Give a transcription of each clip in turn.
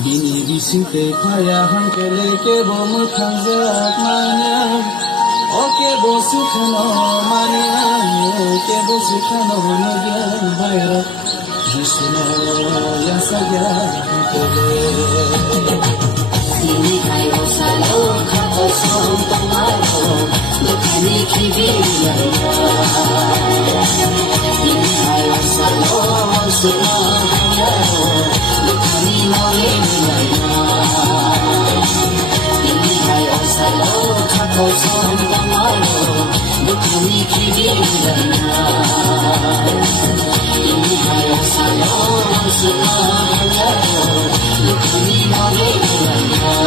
Bini bisinte paya hankele ke bom khanzak manya oke bo sukhano manya ke bo sukhano nagan bayra jishno ya sagya tole Ini kayo salo khato som tomaro dukhani ki diliya Ini kayo salo suno hamyaro dukhani nore milaya Ini kayo salo khato som tomaro dukhani ki diliya Ini kayo salo suno hamyaro dukhani nore milaya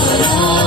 Ini